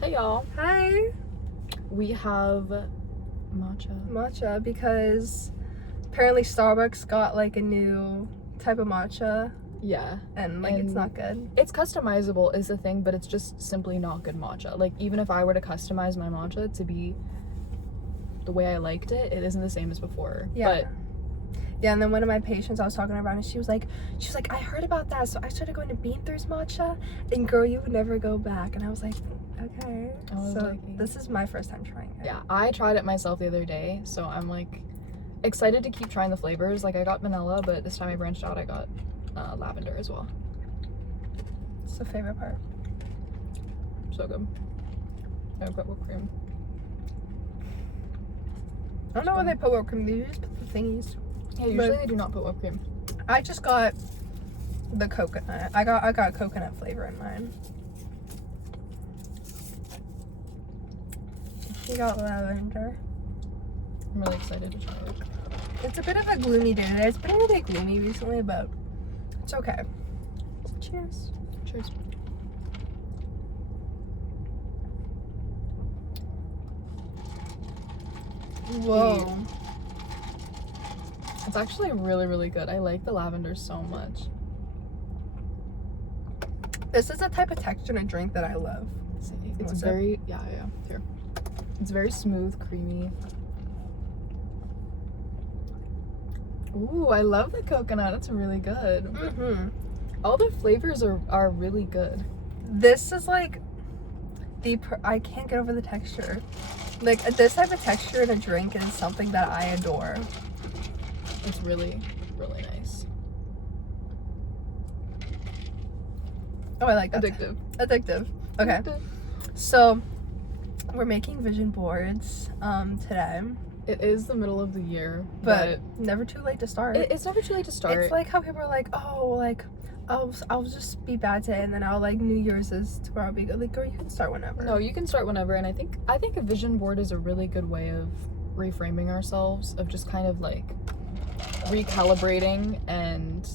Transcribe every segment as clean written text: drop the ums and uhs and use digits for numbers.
Hey y'all. Hi. We have Matcha because apparently Starbucks got like a new type of matcha Yeah. and like it's not good. It's customizable is the thing, but it's just simply not good matcha. Like even if I were to customize my matcha to be the way I liked it, it isn't the same as before. Yeah. Yeah, and then one of my patients I was talking about and she was like, I heard about that, so I started going to BTHru's matcha and girl, you would never go back. And I was like, okay. So this is my first time trying it. Yeah, I tried it myself the other day, so I'm like excited to keep trying the flavors. Like I got vanilla, but this time I branched out, I got lavender as well. It's the favorite part. So good. I've got whipped cream. I don't know why they put whipped cream. They just put the thingies. Yeah, usually they do not put whipped cream. I just got the coconut. I got coconut flavor in mine. She got lavender. I'm really excited to try it. It's a bit of a gloomy day today. It's been really gloomy recently, but it's okay. So cheers. Cheers. Whoa. It's actually really, really good. I like the lavender so much. This is a type of texture in a drink that I love. It's very, yeah, here. It's very smooth, creamy. Ooh, I love the coconut. It's really good. Mm-hmm. All the flavors are really good. This is like I can't get over the texture. Like this type of texture in a drink is something that I adore. It's really, really nice. Oh, I like that. Addictive. Okay. So we're making vision boards today. It is the middle of the year, but never too late to start. It's never too late to start. It's like how people are like, oh, like I'll just be bad today, and then I'll like New Year's is tomorrow. Be good. Like, girl, you can start whenever. No, you can start whenever, and I think a vision board is a really good way of reframing ourselves, of just kind of like recalibrating and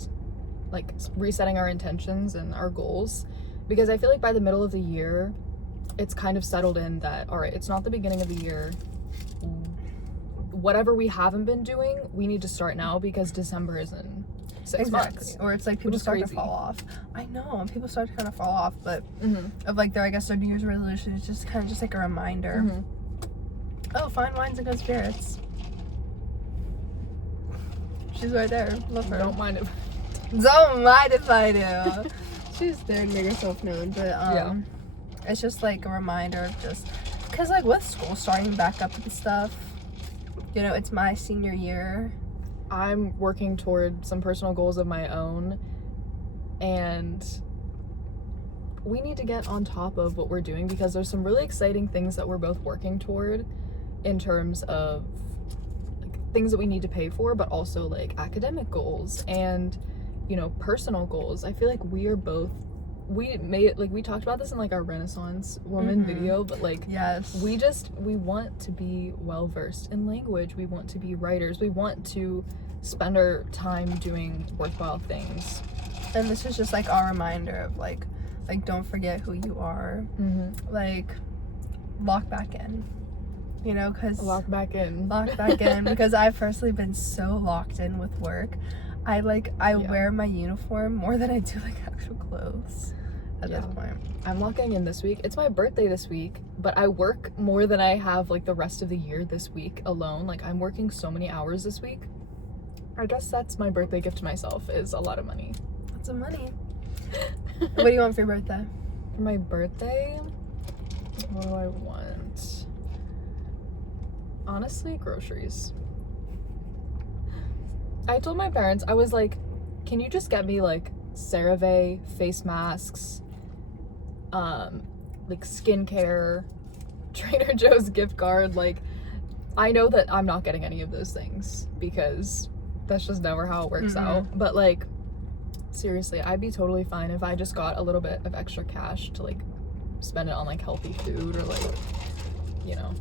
like resetting our intentions and our goals, because I feel like by the middle of the year, it's kind of settled in that all right, it's not the beginning of the year. Whatever we haven't been doing, we need to start now because December is in 6 months. Or it's like people start to fall off. I know, people start to kind of fall off, but of like their their New Year's resolution. It's just kind of just like a reminder. Oh, fine wines and good spirits. She's right there. Love her. Don't mind if I do. She's there to make herself known, but yeah. It's just like a reminder of just because like with school starting back up and stuff, you know, it's my senior year. I'm working toward some personal goals of my own, and we need to get on top of what we're doing because there's some really exciting things that we're both working toward in terms of like things that we need to pay for, but also like academic goals and, you know, personal goals. I feel like we talked about this in like our Renaissance Woman video, but like yes, we want to be well versed in language. We want to be writers. We want to spend our time doing worthwhile things. And this is just like our reminder of like don't forget who you are. Like lock back in, you know, because lock back in because I've personally been so locked in with work. I wear my uniform more than I do like actual clothes at this point. I'm locking in this week. It's my birthday this week, but I work more than I have like the rest of the year this week alone. Like I'm working so many hours this week. I guess that's my birthday gift to myself, is a lot of money. Lots of money. What do you want for your birthday? For my birthday, what do I want? Honestly, groceries. I told my parents, I was like, can you just get me like CeraVe face masks, like skincare, Trader Joe's gift card. Like I know that I'm not getting any of those things because that's just never how it works out, but like seriously, I'd be totally fine if I just got a little bit of extra cash to like spend it on like healthy food or like, you know,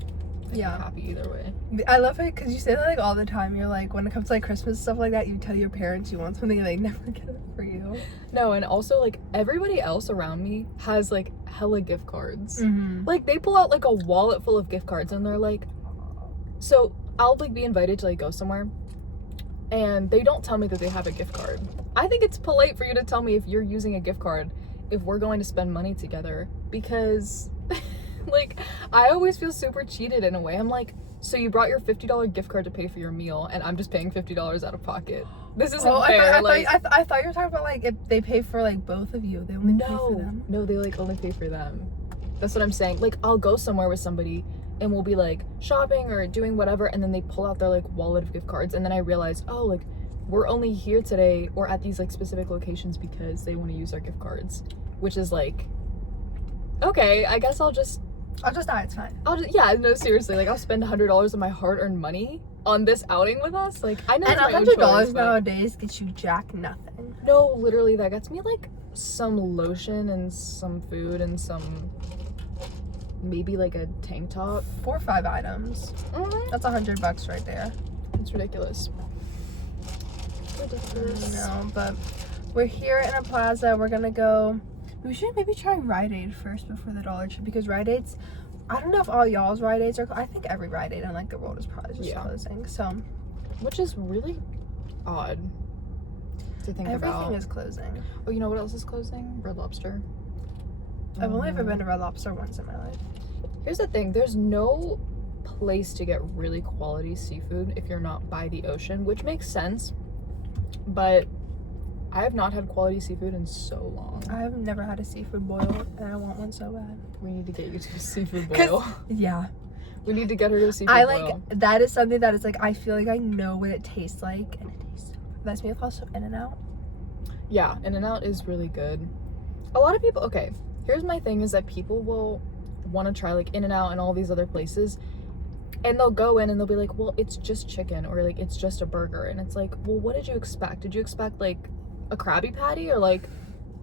I'd be happy either way. I love it because you say that like all the time. You're like, when it comes to like Christmas and stuff like that, you tell your parents you want something and they never get it for you. No, and also like everybody else around me has like hella gift cards. Like they pull out like a wallet full of gift cards and they're like, so I'll like be invited to like go somewhere and they don't tell me that they have a gift card. I think it's polite for you to tell me if you're using a gift card if we're going to spend money together, because like I always feel super cheated in a way. I'm like, so you brought your $50 gift card to pay for your meal and I'm just paying $50 out of pocket. This isn't fair. I thought you were talking about like if they pay for like both of you. They only pay for them. No, they like only pay for them. That's what I'm saying. Like I'll go somewhere with somebody and we'll be like shopping or doing whatever, and then they pull out their like wallet of gift cards, and then I realize, oh, like we're only here today or at these like specific locations because they want to use our gift cards, which is like, okay, I guess I'll just die, it's fine. Yeah, no, seriously, like I'll spend $100 of my hard-earned money on this outing with us. Like I know, and $100 nowadays gets you jack nothing. No, literally, that gets me like some lotion and some food and some, maybe like a tank top. 4 or 5 items. That's $100 right there. It's ridiculous. No, but we're here in a plaza. We're gonna go. We should maybe try Rite Aid first before the Dollar Tree, because Rite Aid's, I don't know if all y'all's Rite Aids are, I think every Rite Aid in like the world is probably just closing. So, which is really odd to think about. Everything is closing. Oh, you know what else is closing? Red Lobster. I've only ever been to Red Lobster once in my life. Here's the thing, there's no place to get really quality seafood if you're not by the ocean, which makes sense, but I have not had quality seafood in so long. I have never had a seafood boil, and I want one so bad. We need to get you to a seafood boil. Yeah. We need to get her to a seafood boil. Like, that is something that is like, I feel like I know what it tastes like, and it tastes, that's me also In-N-Out. Yeah, In-N-Out is really good. A lot of people, okay, here's my thing, is that people will want to try like In-N-Out and all these other places, and they'll go in and they'll be like, well, it's just chicken, or like it's just a burger, and it's like, well, what did you expect? Did you expect like a Krabby Patty or like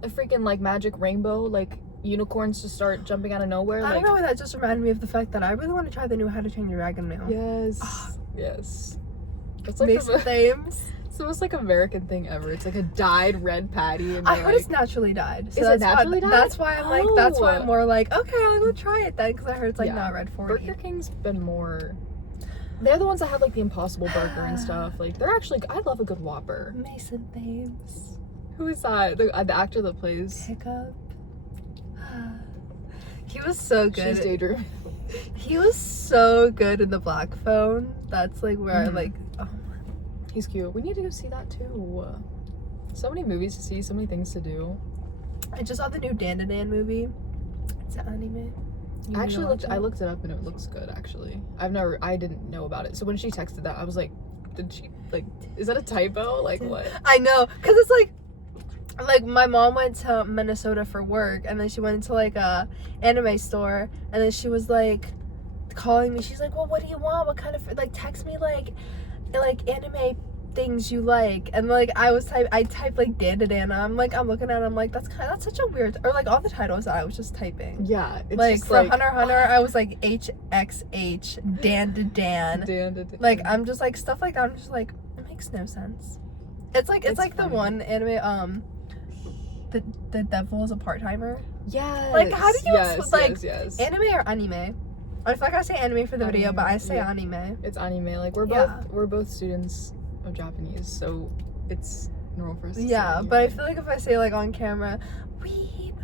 a freaking like magic rainbow, like unicorns to start jumping out of nowhere? I don't know why that just reminded me of the fact that I really want to try the new How to Train Your Dragon meal. Yes. Yes. It's like Mason Thames. It's the most like American thing ever. It's like a dyed red patty. And I heard it's naturally dyed. So is it naturally dyed? That's why I'm like, that's why I'm more like, okay, I'll go try it then, because I heard it's like not red 40. Burger King's been more, they're the ones that have like the Impossible Burger and stuff. Like they're actually, I love a good Whopper. Mason Thames. Who is that? The actor that plays Hiccup. He was so good. She's daydreaming. He was so good in The Black Phone. That's like where I like, oh. He's cute. We need to go see that too. So many movies to see, so many things to do. I just saw the new Dan movie. It's an anime. I looked it up and it looks good actually. I didn't know about it. So when she texted that, I was like, did she, like, is that a typo? Like what? I know, cause it's like my mom went to Minnesota for work, and then she went into like a anime store, and then she was like calling me. She's like, well, what do you want? What kind of, like, text me like anime things you like. And like I typed like Dan. I'm looking at it, I'm like, that's such a weird, or like all the titles that I was just typing. Yeah, it's like just for like, Hunter x Hunter, I was like HXH Dan. Like I'm just like stuff like that. I'm just like, it makes no sense. It's like the one anime the devil is a part-timer. Yes. Like how do you yes. Anime or anime? I feel like I say anime for the video, but I say anime. It's anime. Like we're both students of Japanese, so it's normal for us to say anime. But I feel like if I say like on camera, weeb.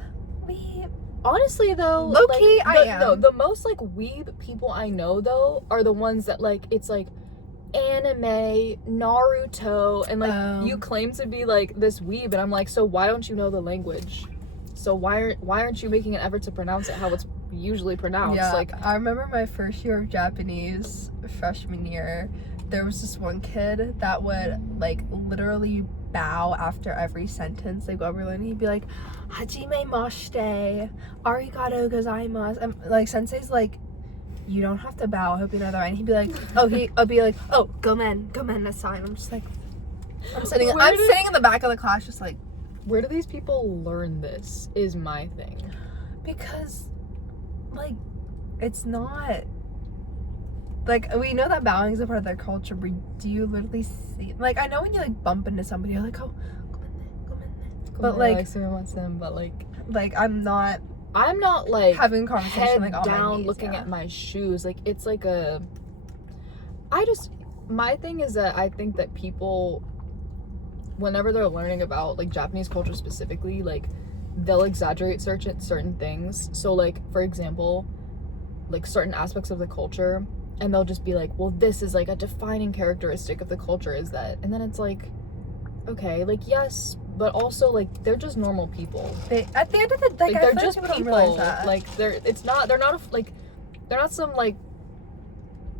Honestly though, low-key, I am. No, the most like weeb people I know though are the ones that like, it's like anime, Naruto, and like you claim to be like this weeb, and I'm like, so why don't you know the language? So why aren't you making an effort to pronounce it how it's usually pronounced? Yeah, like I remember my first year of Japanese, freshman year, there was this one kid that would like literally bow after every sentence. They go over and he'd be like, hajime mashite, arigato gozaimasu, and like sensei's like, you don't have to bow, I hope you know that right. And he'd be like, I'll be like, oh, gomen nasai. I'm just like, I'm sitting in the back of the class just like, where do these people learn this is my thing. Because like it's not Like, we know that bowing is a part of their culture, but do you literally see... Like, I know when you, like, bump into somebody, you're like, oh, come in there. But, like... Like, I'm not, like, having a conversation, head like, on my down knees, looking at my shoes. Like, it's like a... My thing is that I think that people, whenever they're learning about, like, Japanese culture specifically, like, they'll exaggerate certain things. So, like, for example, like, certain aspects of the culture, and they'll just be like, well, this is, like, a defining characteristic of the culture is that, and then it's like, okay, like, yes, but also, like, they're just normal people. At the end of the day, like, they're just people. Like, they're not some, like,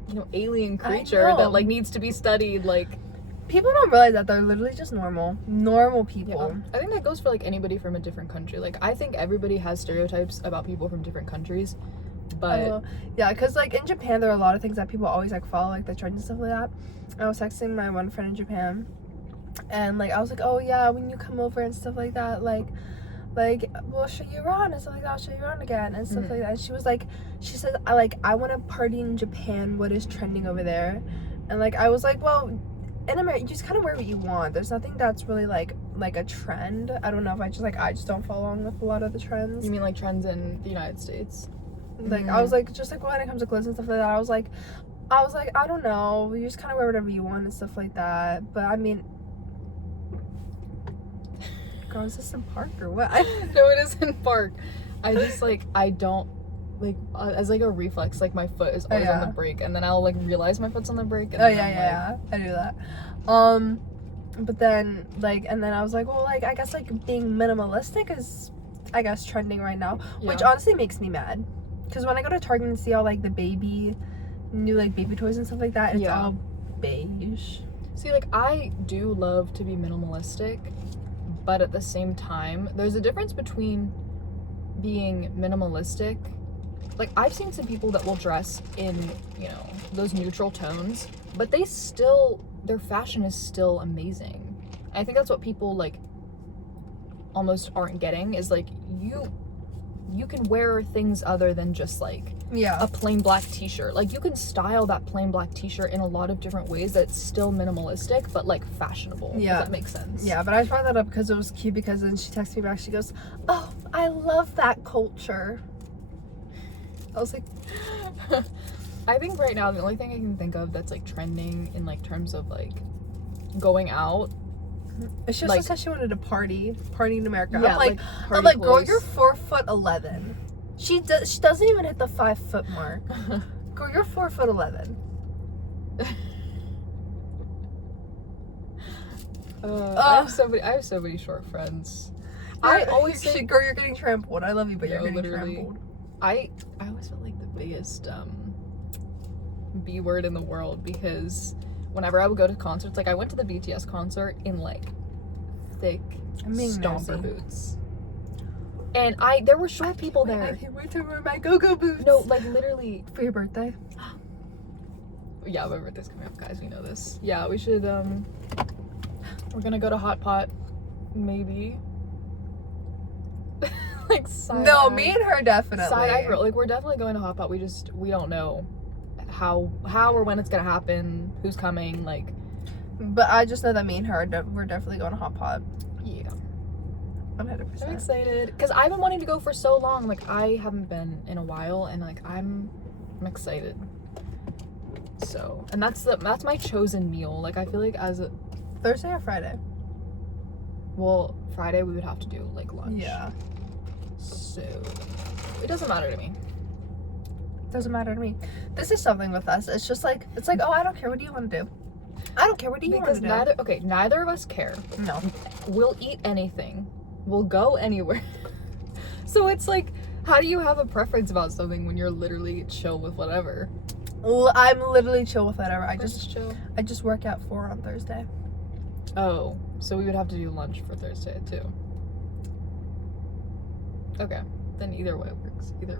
you know, alien creature that, like, needs to be studied. Like, people don't realize that they're literally just normal people. Yeah. I think that goes for, like, anybody from a different country. Like, I think everybody has stereotypes about people from different countries, but yeah, because, like, in Japan there are a lot of things that people always, like, follow, like the trends and stuff like that. I was texting my one friend in Japan, and, like, I was like, oh yeah, when you come over and stuff like that, like we'll show you around and stuff like that, I'll show you around again and stuff like that. And she was like, she said, I want to party in Japan, what is trending over there? And, like, I was like, well, in America you just kind of wear what you want, there's nothing that's really like a trend. I don't know if I just don't follow along with a lot of the trends. You mean, like, trends in the United States? Like, I was like, just like when it comes to clothes and stuff like that, I was like, I don't know, you just kind of wear whatever you want and stuff like that. But I mean, girl, is this in park or what? No, it isn't park. I just, like, I don't, like, as, like, a reflex, like, my foot is always on the brake, and then I'll, like, realize my foot's on the brake, and I do that. But then, like, and then I was like, well, like, I guess, like, being minimalistic is, I guess, trending right now, which honestly makes me mad. Because when I go to Target and see all, like, the new, like, baby toys and stuff like that, it's all beige. See, like, I do love to be minimalistic, but at the same time, there's a difference between being minimalistic. Like, I've seen some people that will dress in, you know, those neutral tones, but their fashion is still amazing. I think that's what people, like, almost aren't getting, is, like, you can wear things other than just, like, a plain black t-shirt. Like, you can style that plain black t-shirt in a lot of different ways that's still minimalistic, but, like, fashionable. Yeah. If that makes sense. Yeah, but I brought that up because it was cute, because then she texted me back, she goes, oh, I love that culture. I was like... I think right now, the only thing I can think of that's, like, trending in, like, terms of, like, going out... She just said she wanted to party in America. Yeah, I'm like, girl, you're 4'11". She doesn't even hit the 5 foot mark. Girl, you're 4'11". I have so many short friends. I always say, girl, you're getting trampled. I love you, but you're getting trampled. I always felt like the biggest B word in the world, because whenever I would go to concerts, like, I went to the BTS concert in, like, thick stomper boots. And there were short people there. I can't wait to wear my go-go boots. No, like, literally. For your birthday? Yeah, my birthday's coming up, guys. We know this. Yeah, we should, we're gonna go to Hot Pot, maybe. Like, no, me and her definitely. Side-eye girl. Like, we're definitely going to Hot Pot. We don't know how or when it's gonna happen, who's coming, like. But I just know that me and her, we're definitely going to Hot Pot. Yeah. 100%. I'm excited, because I've been wanting to go for so long. Like, I haven't been in a while, and, like, I'm excited. So, and that's my chosen meal. Like, I feel like as a Thursday or Friday? Well, Friday we would have to do, like, lunch. Yeah. So, it doesn't matter to me. Doesn't matter to me. This is something with us. It's just like, oh, I don't care. What do you want to do? I don't care. What do you want to do? Because neither of us care. No. We'll eat anything. We'll go anywhere. So it's like, how do you have a preference about something when you're literally chill with whatever? I'm literally chill with whatever. I just work at 4 on Thursday. Oh, so we would have to do lunch for Thursday too. Okay, then either way works. Either.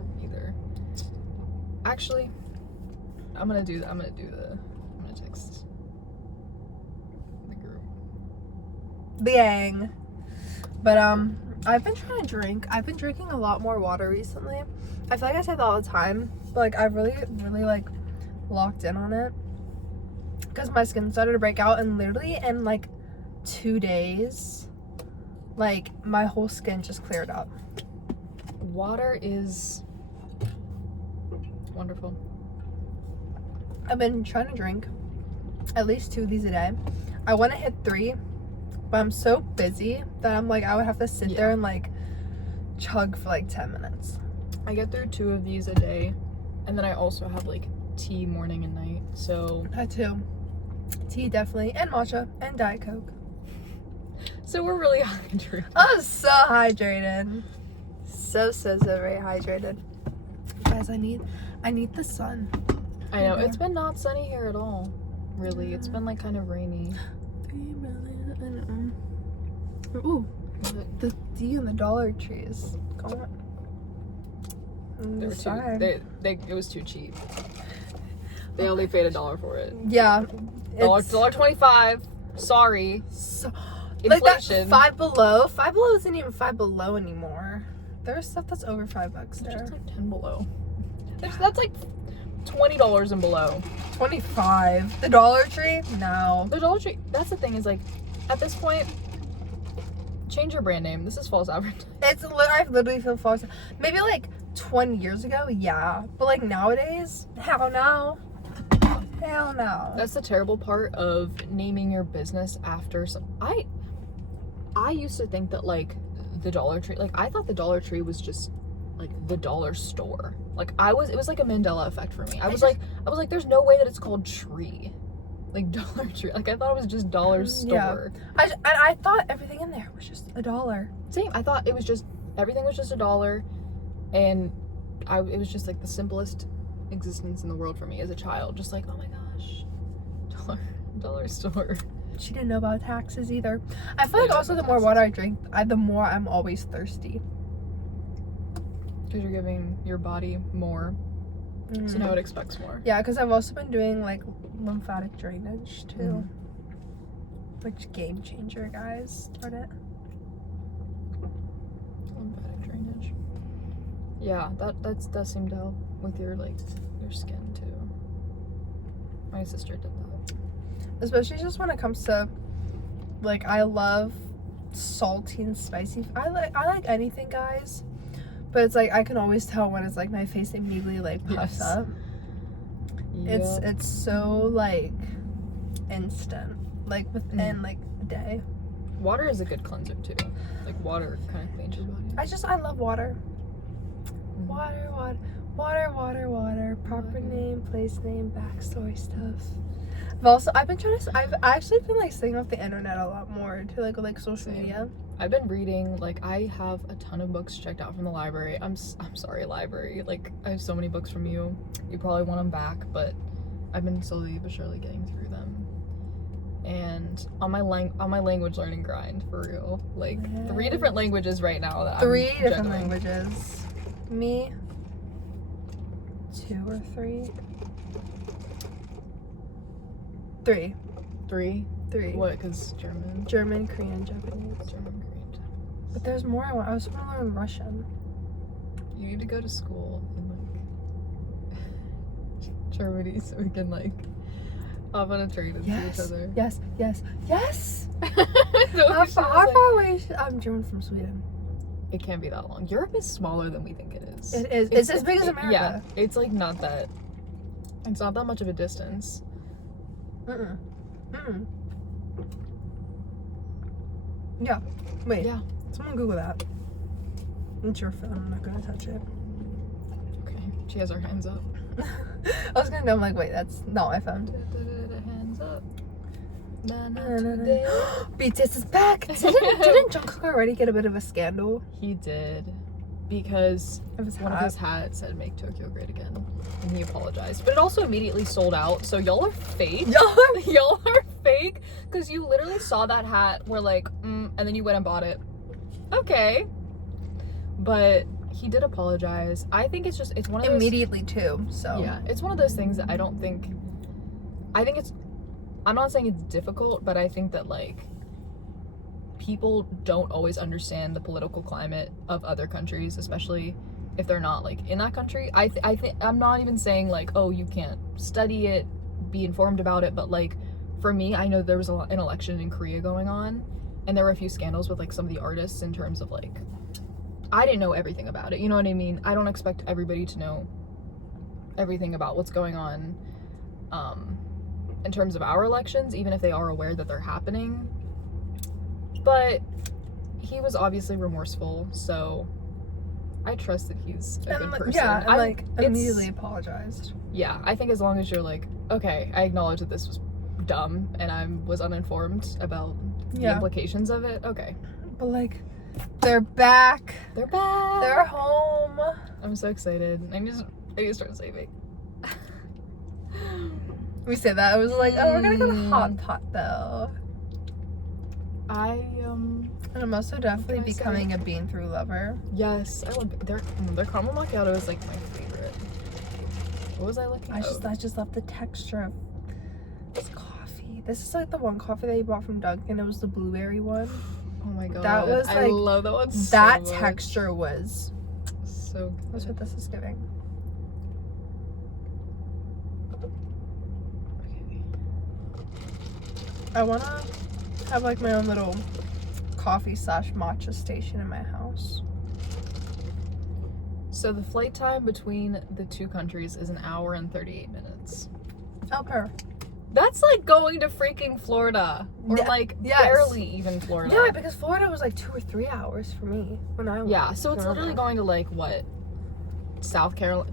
Actually, I'm gonna text the group. The gang. But I've been trying to drink. I've been drinking a lot more water recently. I feel like I say that all the time, but, like, I've really like locked in on it because my skin started to break out, and literally in like 2 days, like my whole skin just cleared up. Water is wonderful. I've been trying to drink at least 2 of these a day. I want to hit 3, but I'm so busy that I'm like, I would have to sit there and like chug for like 10 minutes. I get through 2 of these a day, and then I also have like tea morning and night, so That too. Tea definitely, and matcha, and Diet Coke. So we're really hydrated. I'm so hydrated. So very hydrated. Guys, I need the sun. I know, it's been not sunny here at all, really. It's been like kind of rainy. 3 million. Ooh, the D in the Dollar Tree is going. They were too, it was too cheap. They only paid $1 for it. Yeah. $1.25. Sorry. So, inflation. Like that Five Below isn't even Five Below anymore. There's stuff that's over $5 there. It's just like 10 below. That's like $20 and below. 25. The Dollar Tree? No. The Dollar Tree. That's the thing, is like, at this point, change your brand name. This is false advertising. I literally feel false. Maybe like 20 years ago, yeah. But like nowadays, hell no. Hell no. That's the terrible part of naming your business after some. I used to think that like the Dollar Tree, like I thought the Dollar Tree was just like the dollar store. Like it was like a Mandela effect for me. I was like, there's no way that it's called Tree. Like Dollar Tree. Like I thought it was just dollar store. Yeah. I thought everything in there was just $1. Same. I thought it was just, everything was just $1, and it was just like the simplest existence in the world for me as a child. Just like, oh my gosh, dollar store. She didn't know about taxes either. I feel like also the more water I drink, the more I'm always thirsty. Because you're giving your body more, so now it expects more. Yeah, because I've also been doing like lymphatic drainage too. Which game changer, guys. Start it. Lymphatic drainage. Yeah, that does seem to help with your skin too. My sister did that. Especially just when it comes to, like, I love salty and spicy. I like anything, guys. But it's like I can always tell when it's like my face immediately like puffs up. Yep. It's so like instant, like within like a day. Water is a good cleanser too. Like water kind of cleans your body. I love water. Water. Proper name, place name, backstory stuff. I've actually been like staying off the internet a lot more to like social media. I've been reading, like I have a ton of books checked out from the library. I'm sorry, library. Like I have so many books from you. You probably want them back, but I've been slowly but surely getting through them. And on my language learning grind, for real. Like 3 different languages right now that 3 I'm different juggling. languages. Me 2 or 3. 3. 3? 3. What? Because German, Korean, Japanese. Korean. But there's more I want. I was going to learn Russian. You need to go to school in like Germany so we can like hop on a train and see each other. Yes. So How far away? I'm German from Sweden. It can't be that long. Europe is smaller than we think it is. It is. It's as big as America. Yeah, it's like not that. It's not that much of a distance. Yeah. Wait. Yeah. Someone Google that. It's your phone. I'm not gonna touch it. Okay. She has her hands up. I was gonna know. I'm like, wait, that's not my phone. Hands up. BTS is back. Didn't Jungkook already get a bit of a scandal? He did, because One of his hats said "Make Tokyo Great Again," and he apologized. But it also immediately sold out. So y'all are fake. Y'all are fake, because you literally saw that hat, were like, and then you went and bought it. Okay, but he did apologize. I think it's one of those immediately too. So yeah, it's one of those things that I think it's. I'm not saying it's difficult, but I think that like people don't always understand the political climate of other countries, especially if they're not like in that country. I think I'm not even saying like, oh, you can't study it, be informed about it, but like for me, I know there was an election in Korea going on, and there were a few scandals with like some of the artists in terms of like, I didn't know everything about it, you know what I mean? I don't expect everybody to know everything about what's going on in terms of our elections, even if they are aware that they're happening. But he was obviously remorseful, so I trust that he's a good person. Yeah, and like immediately apologized. Yeah, I think as long as you're like, okay, I acknowledge that this was dumb and I was uninformed about the implications of it. Okay. But like, they're back. They're back. They're home. I'm so excited. I need to start saving. We said that. I was like, oh, we're gonna go to Hot Pot though. And I'm also definitely becoming a beanthru lover. Yes, I love their caramel macchiato is like my favorite. What was I looking at? I just love the texture of this coffee. This is like the one coffee that you bought from Dunkin'. It was the blueberry one. Oh my god. That was like, I love that one so that much. texture was so good. That's what this is giving. Okay. I wanna have like my own little coffee / matcha station in my house. So the flight time between the two countries is 1 hour and 38 minutes. Oh, That's like going to freaking Florida. Or like barely even Florida. Yeah, because Florida was like 2 or 3 hours for me when I went. Yeah, so it's literally going to like what? South Carolina,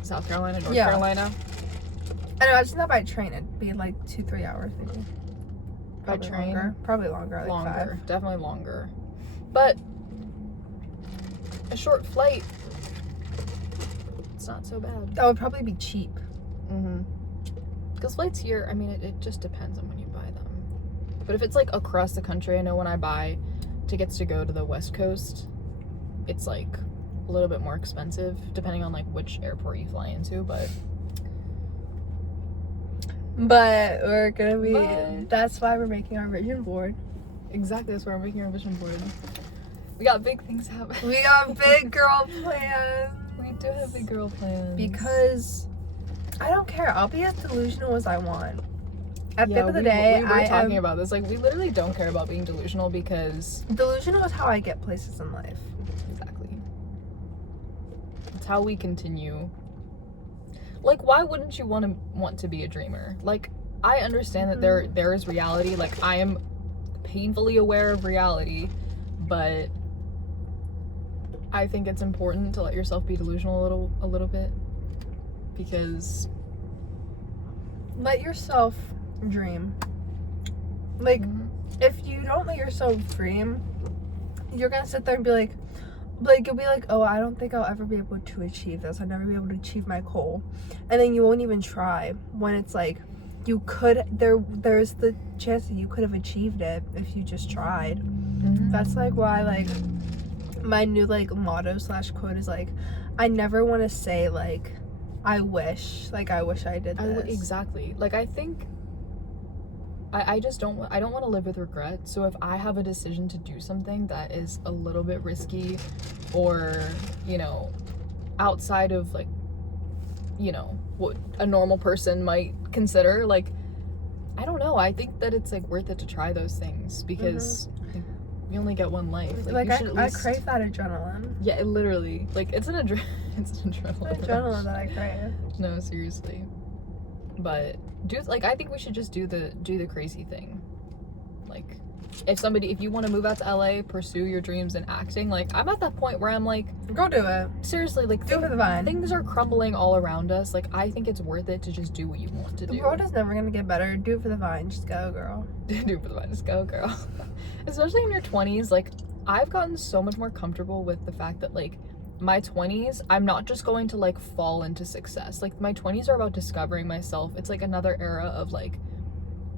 North Carolina? I know, imagine that by train. It'd be like 2-3 hours maybe. By train? Longer. Probably longer, like longer. 5. Definitely longer. But a short flight, it's not so bad. That would probably be cheap. Mm-hmm. Because flights here, I mean, it just depends on when you buy them. But if it's like across the country, I know when I buy tickets to go to the West Coast, it's like a little bit more expensive depending on like which airport you fly into, but we're gonna be that's why we're making our vision board. Exactly, that's why we're making our vision board. We got big things happening. We got big girl plans. We do have big girl plans. Because I don't care. I'll be as delusional as I want. At the end of the day, we were talking about this. Like, we literally don't care about being delusional because delusional is how I get places in life. Exactly. It's how we continue. Like, why wouldn't you want to be a dreamer? Like, I understand that there is reality. Like, I am painfully aware of reality, but I think it's important to let yourself be delusional a little bit, because let yourself dream. Like, if you don't let yourself dream, you're gonna sit there and be like you'll be like, oh, I don't think I'll ever be able to achieve this. I'll never be able to achieve my goal. And then you won't even try, when it's like you could, there's the chance that you could have achieved it if you just tried. That's like why, like, my new like motto / quote is like, I never want to say like I wish I did this. Exactly. Like, I think I just don't want to live with regret. So if I have a decision to do something that is a little bit risky, or, you know, outside of like, you know, what a normal person might consider, like, I don't know, I think that it's like worth it to try those things, because like, you only get one life. Like I crave that adrenaline. Yeah, it literally, like, it's an adrenaline. Adrenaline that I crave. No, seriously. But I think we should just do the crazy thing. Like, if you want to move out to LA, pursue your dreams in acting. Like, I'm at that point where I'm like, go do it. Seriously, like, do it for the vine. Things are crumbling all around us. Like, I think it's worth it to just do what you want to do. The world is never gonna get better. Do it for the vine. Just go, girl. Do it for the vine. Just go, girl. Especially in your 20s, like, I've gotten so much more comfortable with the fact that, like, my 20s, I'm not just going to like fall into success. Like, my 20s are about discovering myself. It's like another era of like,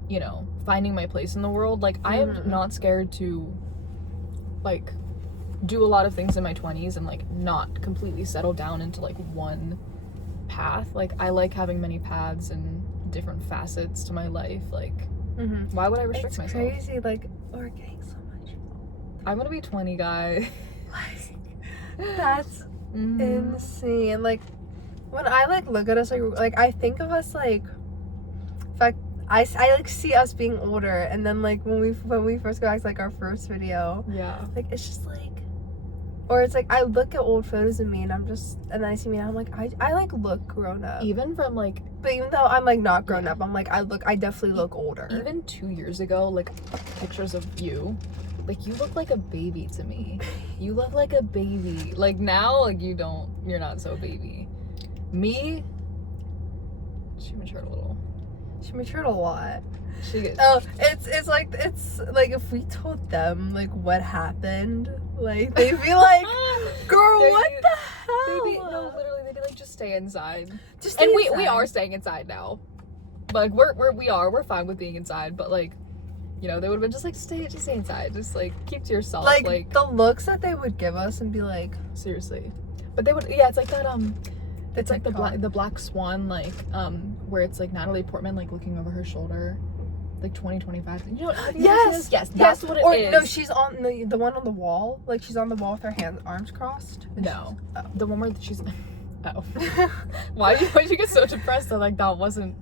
you know, finding my place in the world. Like, I am not scared to like do a lot of things in my 20s and like not completely settle down into like one path. Like, I like having many paths and different facets to my life. Like, why would I restrict myself? It's crazy. Like, we're getting so much. I'm gonna be 20, guys. That's insane. Like, when I, like, look at us, like, I think of us, like, in fact, I like, see us being older, and then, like, when we first go back to, like, our first video, like, it's just, like, or it's, like, I look at old photos of me, and then I see me, and I'm, like, I like, look grown up. Even from, like... But even though I'm, like, not grown up, I'm, like, I definitely look older. Even 2 years ago, like, pictures of you, like, you look like a baby to me. You look like a baby. Like, now, like, you're not so baby. Me, she matured a little. She matured a lot. It's like, if we told them, like, what happened, like, they'd be like, girl, what the hell? No, literally, they'd be like, just stay inside. And we are staying inside now. Like, we're fine with being inside, but, like, you know, they would have been just like, stay inside. Just, like, keep to yourself. Like, the looks that they would give us and be like... Seriously. But they would, it's like that, it's like the Black Swan, like, where it's, like, Natalie Portman, like, looking over her shoulder. Like, 2025. You know, have you ever seen this? Yes, that's what it is. Or, no, she's on the one on the wall. Like, she's on the wall with her arms crossed. No. The one where she's... Oh. Why'd you get so depressed that, like, that wasn't...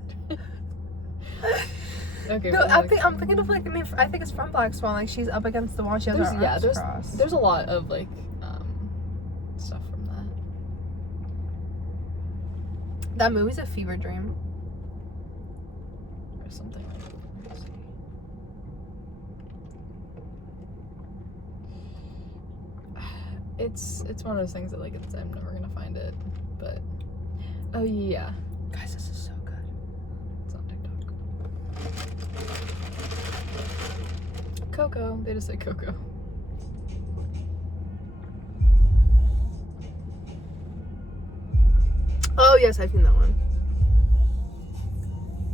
Okay. No, I'm thinking of, like, I think it's from Black Swan. Like, she's up against the wall. She has her arms crossed. There's a lot of, like, stuff from that. That movie's a fever dream. Or something like that. It's one of those things that, like, I'm never gonna find it, but... Oh, yeah. Guys, this is so good. It's on TikTok. Coco. They just say Coco. Oh, yes, I've seen that one.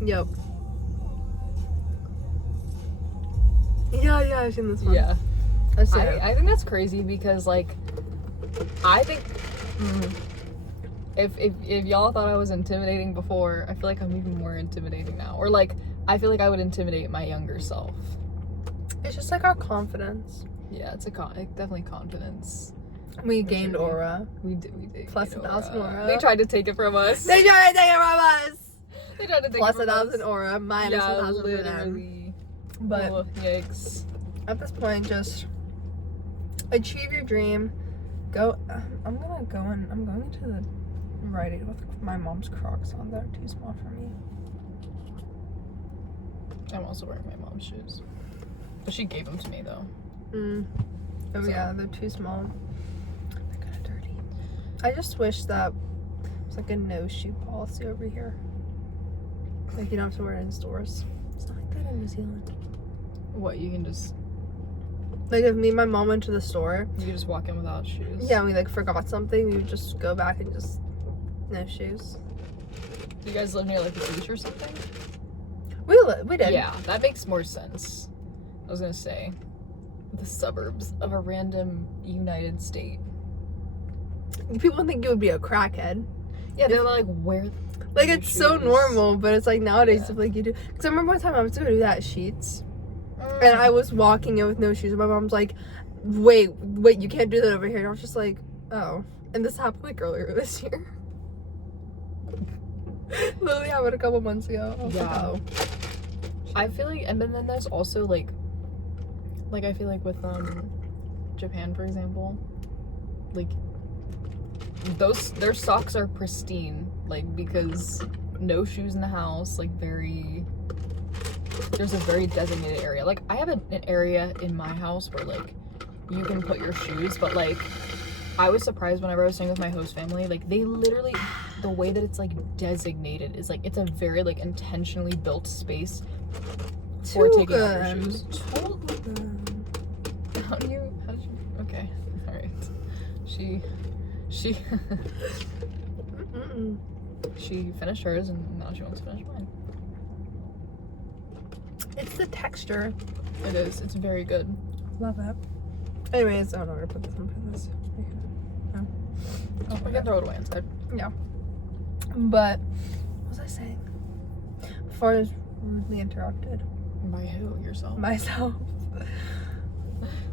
Yep. Yeah, I've seen this one. Yeah. I think that's crazy because, like, I think if y'all thought I was intimidating before, I feel like I'm even more intimidating now. Or, like, I feel like I would intimidate my younger self. It's just, like, our confidence. Yeah, it's definitely confidence. We gained aura. We did. Plus 1,000 aura. They tried to take it from us. They tried to take it from us! They tried to take Plus it from 1,000 us. aura, minus 1,000 for them. Literally. But oh, yikes. At this point, just achieve your dream. Go. I'm going to the Rite Aid with my mom's Crocs on. They're too small for me. I'm also wearing my mom's shoes. But she gave them to me, though. Oh, so. Yeah, they're too small. They're kind of dirty. I just wish that it's like a no shoe policy over here. Like, you don't have to wear it in stores. It's not like that in New Zealand. What, you can just... Like, if me and my mom went to the store... You can just walk in without shoes? Yeah, we, like, forgot something. We would just go back and just... No shoes. You guys live near, like, a beach or something? We did. Yeah, that makes more sense. I was gonna say. The suburbs of a random United State. People think you would be a crackhead. Yeah, they're like, where... Like, it's so normal, but it's like nowadays, if, like, you do... Because I remember one time I was going to do that at Sheetz. And I was walking in with no shoes, and my mom's like, wait, you can't do that over here. And I was just like, oh. And this happened, like, earlier this year. Literally happened a couple months ago. I was like, oh. I feel like, and then there's also, like, I feel like with, Japan, for example, like, their socks are pristine, like, because no shoes in the house, like, there's a very designated area. Like, I have an area in my house where, like, you can put your shoes, but, like, I was surprised whenever I was staying with my host family, like, they literally, the way that it's, like, designated is, like, it's a very, like, intentionally built space for taking off your shoes. How did you, okay, alright. She finished hers, and now she wants to finish mine. It's the texture. It is. It's very good. Love it. Anyways, I don't know where to put this. I'm putting this right here. No. Oh, we can throw it away inside. Yeah. But, what was I saying? Before I was rudely interrupted. By who? Yourself? Myself.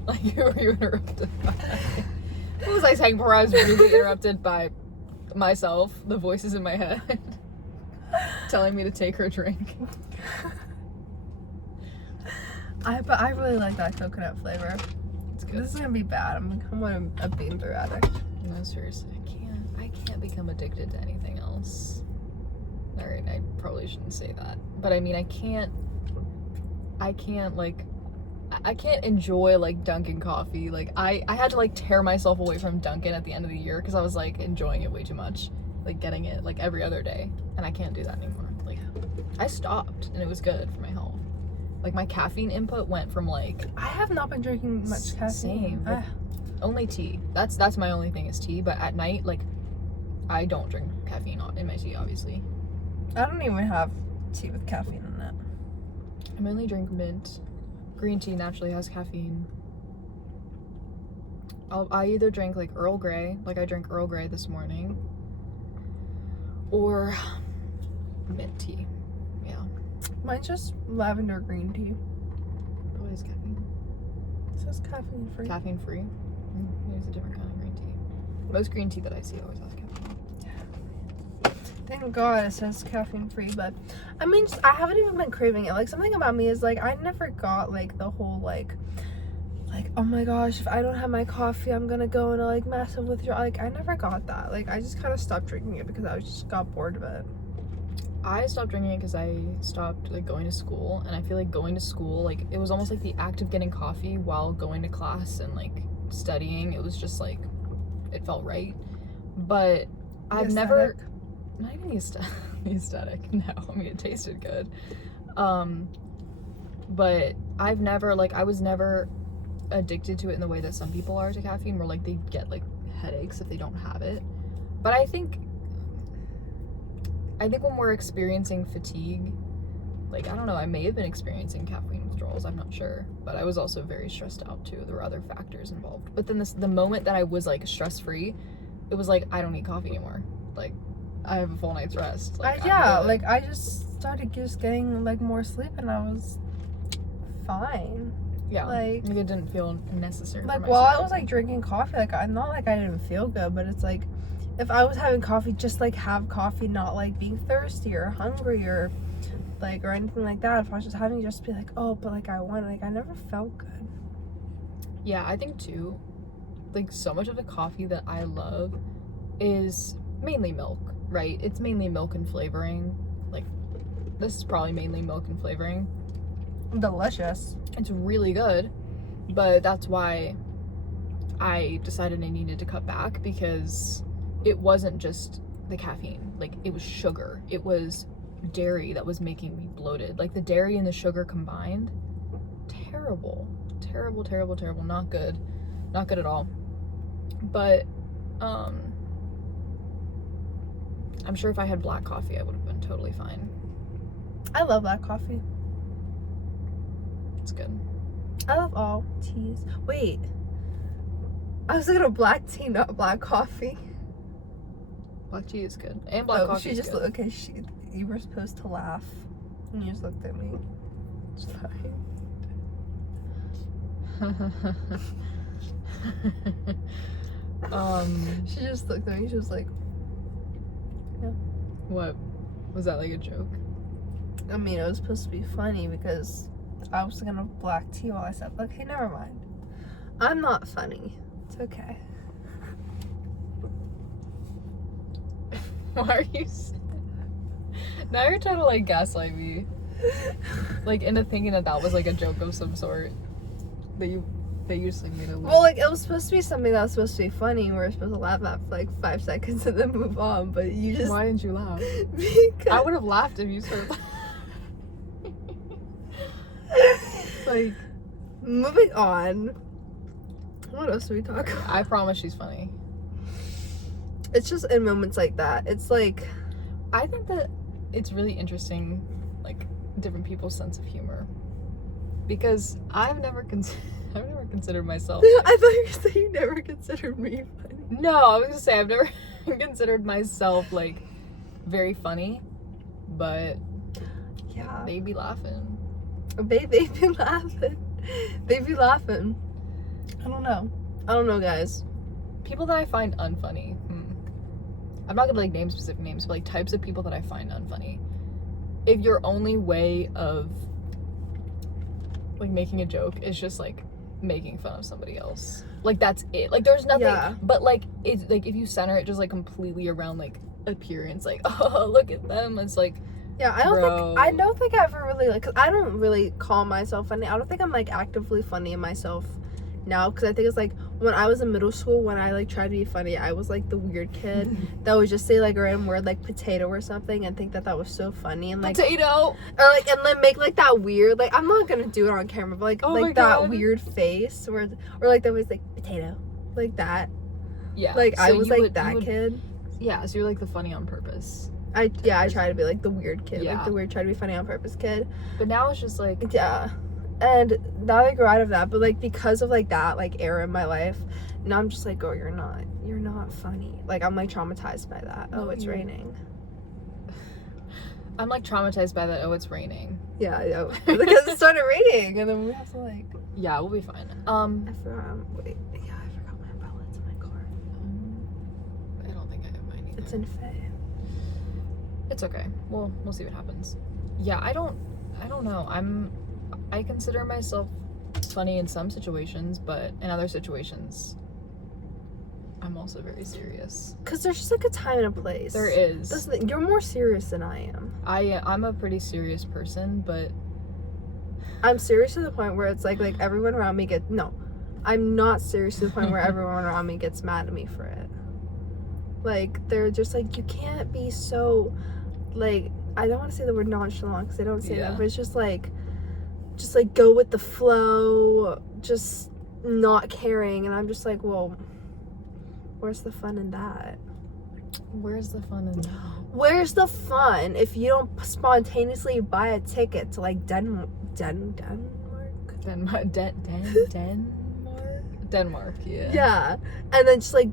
Like, who were you interrupted by? What was I saying before I was rudely interrupted by myself, the voices in my head, telling me to take her drink? But I really like that coconut flavor. It's good. This is gonna be bad. I'm a beanthru addict. No, seriously, I can't become addicted to anything else. Alright, I probably shouldn't say that. But I mean, I can't enjoy like Dunkin' coffee. Like I had to like tear myself away from Dunkin' at the end of the year because I was like enjoying it way too much. Like getting it like every other day. And I can't do that anymore. Like I stopped and it was good for my health. Like my caffeine input went from like I have not been drinking much caffeine. Same. Like, only tea. That's my only thing is tea, but at night like I don't drink caffeine in my tea, obviously. I don't even have tea with caffeine in it. I mainly drink mint. Green tea naturally has caffeine. I either drink like Earl Grey, like I drank Earl Grey this morning, or mint tea. Yeah. Mine's just lavender green tea. What is caffeine? It says caffeine free. Caffeine free? There's a different kind of green tea. Most green tea that I see always has caffeine. Thank God it says caffeine free, but I mean, I haven't even been craving it. Like, something about me is like, I never got like the whole like, oh my gosh, if I don't have my coffee, I'm gonna go into like massive withdrawal. Like, I never got that. Like, I just kind of stopped drinking it because I just got bored of it. I stopped drinking it because I stopped like going to school, and I feel like going to school, like it was almost like the act of getting coffee while going to class and like studying. It was just like, it felt right. But I've never, not even the aesthetic, no, I mean it tasted good. But I've never, like I was never addicted to it in the way that some people are to caffeine, where like they get like headaches if they don't have it. But I think when we're experiencing fatigue, like I don't know, I may have been experiencing caffeine withdrawals, I'm not sure, but I was also very stressed out too. There were other factors involved. But then the moment that I was like stress-free, it was like I don't need coffee anymore. Like I have a full night's rest. Like, like I just started just getting like more sleep and I was fine. Yeah, like it didn't feel necessary. Like while I was like drinking coffee, like I'm not like I didn't feel good, but it's like if I was having coffee, just like have coffee, not like being thirsty or hungry or like or anything like that. If I was just having, just be like, oh, but like I want, like I never felt good. Yeah, I think too, like so much of the coffee that I love is mainly milk, right? It's mainly milk and flavoring. Like this is probably mainly milk and flavoring. Delicious. It's really good, but that's why I decided I needed to cut back, because it wasn't just the caffeine. Like it was sugar. It was dairy that was making me bloated. Like the dairy and the sugar combined, terrible. Not good at all. But I'm sure if I had black coffee I would have been totally fine. I love black coffee. It's good. I love all teas. Wait, I was looking at black tea, not black coffee. Black tea is good, and black coffee she is just good. Okay, you were supposed to laugh and you just looked at me. Sorry. She just looked at me. She was like, yeah. What was that, like a joke? I mean, it was supposed to be funny because I was thinking of black tea while I said, okay, never mind. I'm not funny. It's okay. Why are you now you're trying to like gaslight me, like into thinking that was like a joke of some sort that you just like made it. Well, like it was supposed to be something that was supposed to be funny. We were supposed to laugh at for like 5 seconds and then move on, but you just. Why didn't you laugh? Because I would have laughed if you started like moving on. What else do we talk about? I promise she's funny. It's just in moments like that. It's like, I think that it's really interesting, like different people's sense of humor, because I've never considered myself. I thought you were saying you never considered me funny. No, I was gonna say I've never considered myself like very funny, but yeah, they be laughing. They be laughing. They be laughing. I don't know, guys. people that I find unfunny. I'm not gonna like name specific names, but like types of people that I find unfunny. If your only way of like making a joke is just like making fun of somebody else, like that's it. Like there's nothing, but like it's like if you center it just like completely around like appearance, like oh look at them, it's like I don't think I ever really like, cause I don't really call myself funny. I don't think I'm like actively funny in myself now, because I think it's like when I was in middle school, when I like tried to be funny, I was like the weird kid that would just say like a random word like potato or something and think that was so funny, and like potato, or like and then make like that weird, like I'm not gonna do it on camera, but like oh like that weird face or like that was like potato, like that. Yeah, like so I was like that kid. Yeah, so you're like the funny on purpose. I try to be like the weird kid, like the weird try to be funny on purpose kid. But now it's just like and now I grow out of that, but like because of like that like era in my life, now I'm just like, oh, you're not funny. Like I'm like traumatized by that. Oh, it's raining. I'm like traumatized by that. Oh, it's raining. Yeah, I know. Because it started raining, and then we have to like. Yeah, we'll be fine. I forgot. Wait. Yeah, I forgot my umbrella. It's in my car. I don't think I have mine either. It's in Faye. It's okay. We'll see what happens. Yeah, I don't know. I consider myself funny in some situations, but in other situations, I'm also very serious. Cause there's just like a time and a place. There is. You're more serious than I am. I'm a pretty serious person, but I'm serious to the point where it's like everyone around me I'm not serious to the point where everyone around me gets mad at me for it. Like they're just like, you can't be so like, I don't want to say the word nonchalant because I don't say that, but it's just like go with the flow, just not caring, and I'm just like, well, where's the fun in that? Where's the fun in that? Where's the fun if you don't spontaneously buy a ticket to like Denmark, yeah, and then just like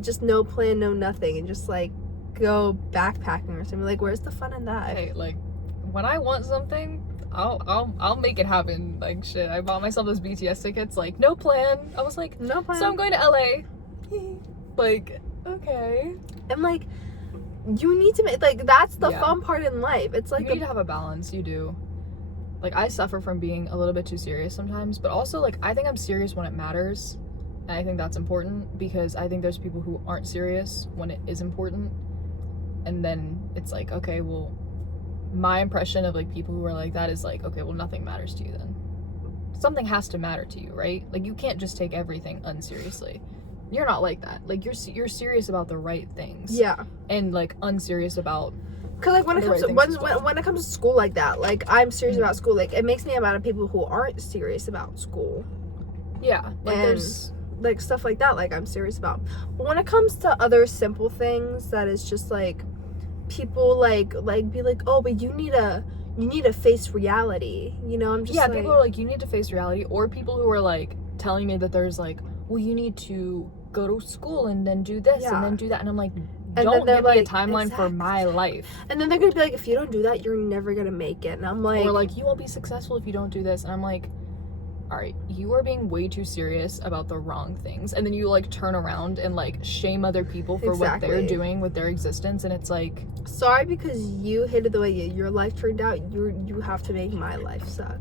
just no plan, no nothing, and just like go backpacking or something. Like, where's the fun in that? Hey, like when I want something, I'll make it happen. Like shit, I bought myself those BTS tickets, like no plan. I was like, no plan. So I'm going to LA. Like, okay. And like, you need to make, like, that's the fun part in life. It's like you need to have a balance. You do. Like, I suffer from being a little bit too serious sometimes, but also like I think I'm serious when it matters, and I think that's important because I think there's people who aren't serious when it is important, and then it's like, okay, well, my impression of like people who are like that is like, okay, well, nothing matters to you then. Something has to matter to you, right? Like you can't just take everything unseriously. You're not like that. Like you're serious about the right things. Yeah. And like unserious about. Cause like when it comes to when it comes to school like that, like I'm serious about school. Like it makes me mad at people who aren't serious about school. Yeah. Like and there's like stuff like that. Like I'm serious about. But when it comes to other simple things, that is just like people like be like, oh, but you need to face reality. You know, I'm just like, people are like, you need to face reality, or people who are like telling me that there's like, well, you need to go to school and then do this and then do that, and I'm like, don't give me a timeline for my life. And then they're gonna be like, if you don't do that, you're never gonna make it. And I'm like, or like, you won't be successful if you don't do this. And I'm like, all right, you are being way too serious about the wrong things, and then you like turn around and like shame other people for what they're doing with their existence, and it's like, sorry, because you hated the way your life turned out, you have to make my life suck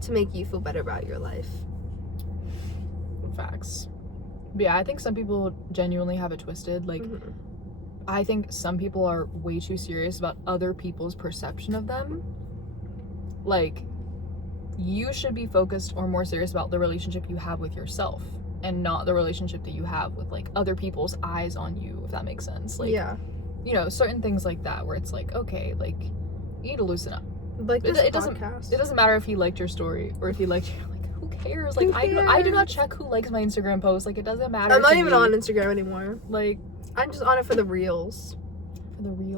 to make you feel better about your life. Facts. But yeah, I think some people genuinely have it twisted. Like, I think some people are way too serious about other people's perception of them. Like, you should be focused or more serious about the relationship you have with yourself, and not the relationship that you have with like other people's eyes on you, if that makes sense. Like, you know, certain things like that where it's like, okay, like you need to loosen up. Like it doesn't matter if he liked your story or if he liked your, like, who cares? Like, I do not check who likes my Instagram post. Like, it doesn't matter. I'm not even on Instagram anymore. Like, I'm just on it for the reels.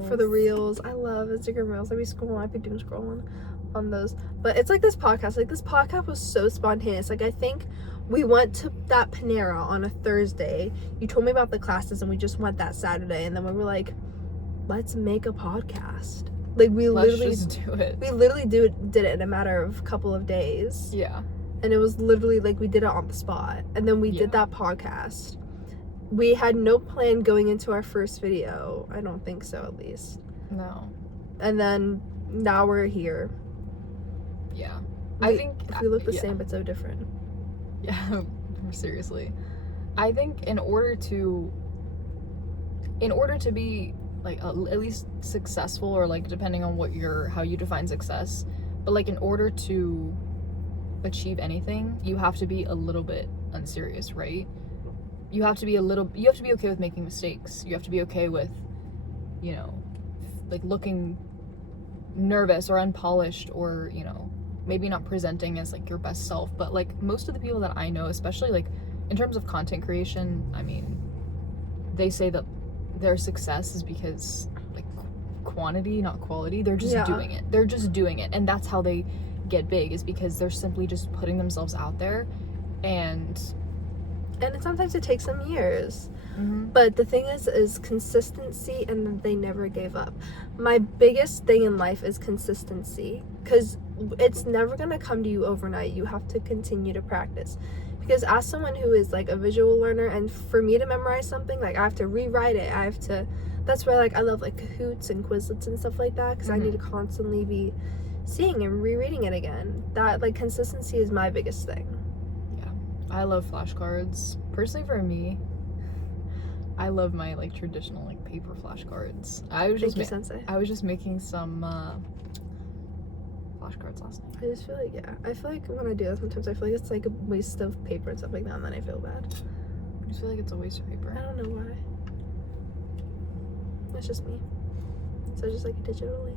For the reels. I love Instagram reels. I be scrolling. I be doom scrolling on those. But it's like this podcast. Like, this podcast was so spontaneous. Like, I think we went to that Panera on a Thursday. You told me about the classes, and we just went that Saturday. And then we were like, let's make a podcast. Like, let's just do it. We literally did it in a matter of a couple of days. Yeah. And it was literally like we did it on the spot. And then we did that podcast. we had no plan going into our first video. I don't think so, at least. No. And then now we're here. Yeah. I think if we look the same but so different. Yeah, seriously. I think in order to be like at least successful, or like depending on how you define success, but like in order to achieve anything, you have to be a little bit unserious, right? You have to be okay with making mistakes. You have to be okay with, you know, like looking nervous or unpolished, or, you know, maybe not presenting as like your best self. But like most of the people that I know, especially like in terms of content creation, I mean, they say that their success is because like quantity, not quality. They're just doing it. They're just doing it. And that's how they get big, is because they're simply just putting themselves out there. And sometimes it takes them years. But the thing is consistency, and that they never gave up. My biggest thing in life is consistency, because it's never gonna come to you overnight. You have to continue to practice, because as someone who is like a visual learner, and for me to memorize something, like I have to rewrite it. That's why like I love like Kahoots and Quizlets and stuff like that, because I need to constantly be seeing and rereading it again. That like consistency is my biggest thing. I love flashcards. Personally, for me, I love my like traditional like paper flashcards. I was just making some flashcards last night. I just feel like when I do that sometimes I feel like it's like a waste of paper and stuff like that, and then I feel bad. I just feel like it's a waste of paper. I don't know why. That's just me. So just like digitally.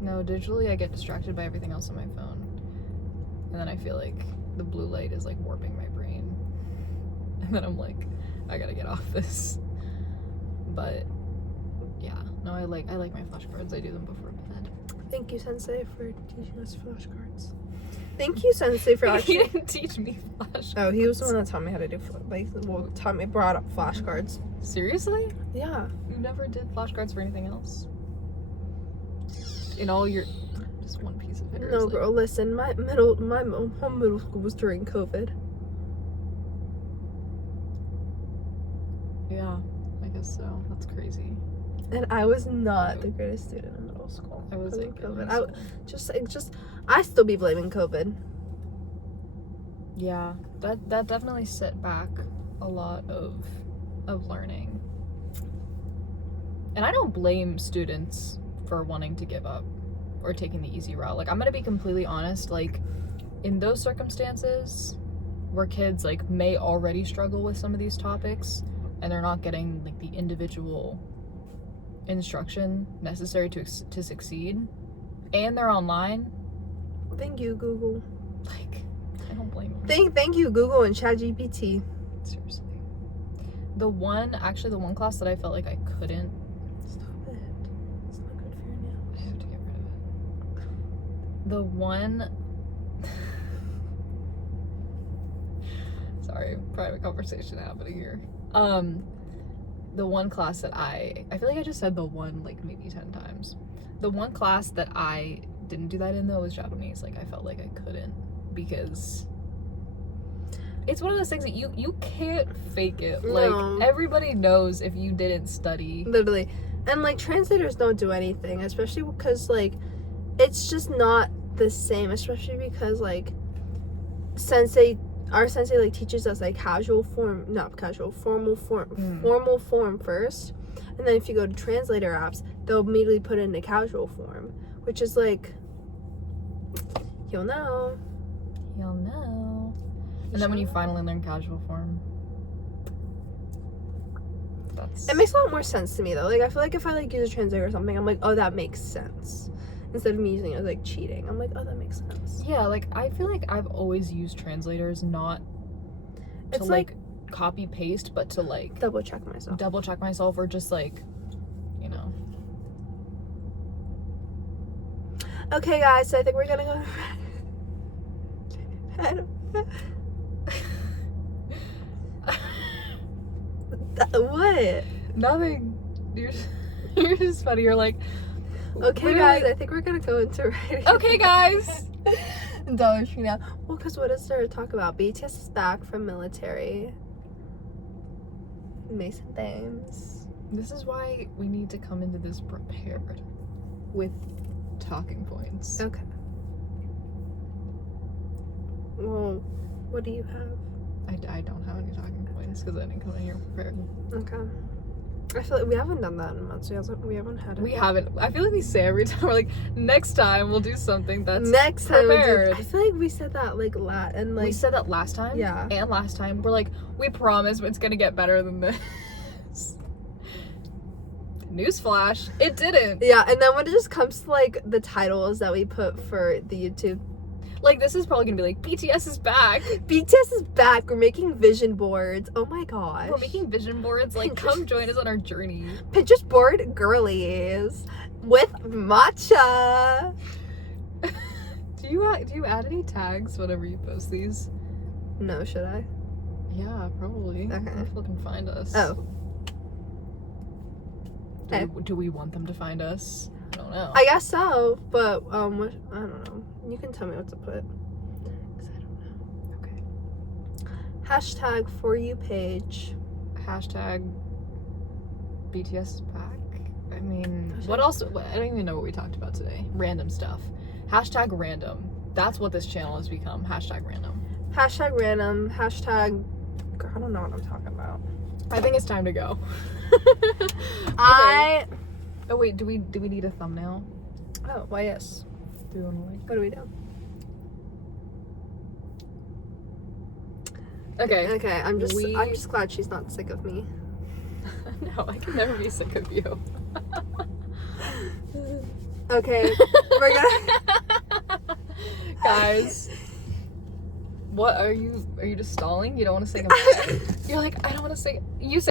No, digitally I get distracted by everything else on my phone, and then I feel like the blue light is like warping my brain, and then I'm like, I gotta get off this. But yeah, no, I like my flashcards. I do them before bed. Thank you, Sensei, for teaching us flashcards. Thank you, Sensei, for actually. He didn't teach me flashcards. Oh, he was the one that taught me how to do brought up flashcards. Seriously? Yeah. You never did flashcards for anything else? In all your just one piece of it? No, girl, listen, my whole middle school was during COVID. Yeah, I guess so. That's crazy. And I was not the greatest student in middle school. I was like COVID. I still be blaming COVID. Yeah, that definitely set back a lot of learning. And I don't blame students for wanting to give up or taking the easy route. Like, I'm gonna be completely honest, like in those circumstances where kids like may already struggle with some of these topics and they're not getting like the individual instruction necessary to succeed, and they're online, thank you, Google. Like, I don't blame them. Thank you, Google and ChatGPT. Seriously. The one class that I felt like I couldn't. Stop it. It's not good for your nails. I have to get rid of it. The one. Sorry, private conversation happening here. The one class that I feel like I just said the one like maybe 10 times. The one class that I didn't do that in though was Japanese. Like, I felt like I couldn't, because it's one of those things that you can't fake it. No. Like, everybody knows if you didn't study. Literally. And like translators don't do anything, especially because like it's just not the same, especially because like our sensei like teaches us like formal form first, and then if you go to translator apps, they'll immediately put it into casual form, which is like, you'll know. And then when you finally learn casual form, it makes a lot more sense to me though. Like, I feel like if I like use a translator or something, I'm like, oh, that makes sense, instead of me using it as like cheating. I'm like, oh, that makes sense. Yeah, like I feel like I've always used translators not to like copy paste, but to like double check myself, or just like, you know. Okay, guys, so I think we're gonna go. I don't. What? Nothing. You're just funny. You're like, okay, guys, I think we're gonna go into writing. Okay, guys. Dollar Tree now. Well, because what is there to talk about? BTS is back from military. Mason Thames. This is why we need to come into this prepared with talking points. Okay. Well, what do you have? I don't have any talking points because I didn't come in here prepared. Okay. I feel like we haven't done that in months. We haven't had it. We haven't. I feel like we say every time, we're like, next time we'll do something that's next time prepared. I feel like we said that like we said that last time. Yeah. And last time we're like, we promise it's gonna get better than this. Newsflash, it didn't. Yeah, and then when it just comes to like the titles that we put for the YouTube, like this is probably gonna be like, BTS is back. BTS is back. We're making vision boards. Oh my gosh. We're making vision boards. Like, come join us on our journey. Pinterest board girlies with Matcha. Do you add any tags whenever you post these? No, should I? Yeah, probably. Okay. People can find us. Oh. Do we want them to find us? I don't know. I guess so, but I don't know. You can tell me what to put. 'Cause I don't know. Okay. Hashtag for you page. Hashtag BTS is back. I mean, what else? I don't even know what we talked about today. Random stuff. Hashtag random. That's what this channel has become. Hashtag random. Hashtag random. Hashtag. Girl, I don't know what I'm talking about. I think it's time to go. Oh wait, do we need a thumbnail? Oh, why yes. Do we want to like? What do we do? Okay. Okay, I'm just glad she's not sick of me. No, I can never be sick of you. Okay, we're gonna guys. What are you just stalling? You don't want to say goodbye? You're like, I don't want to say. You said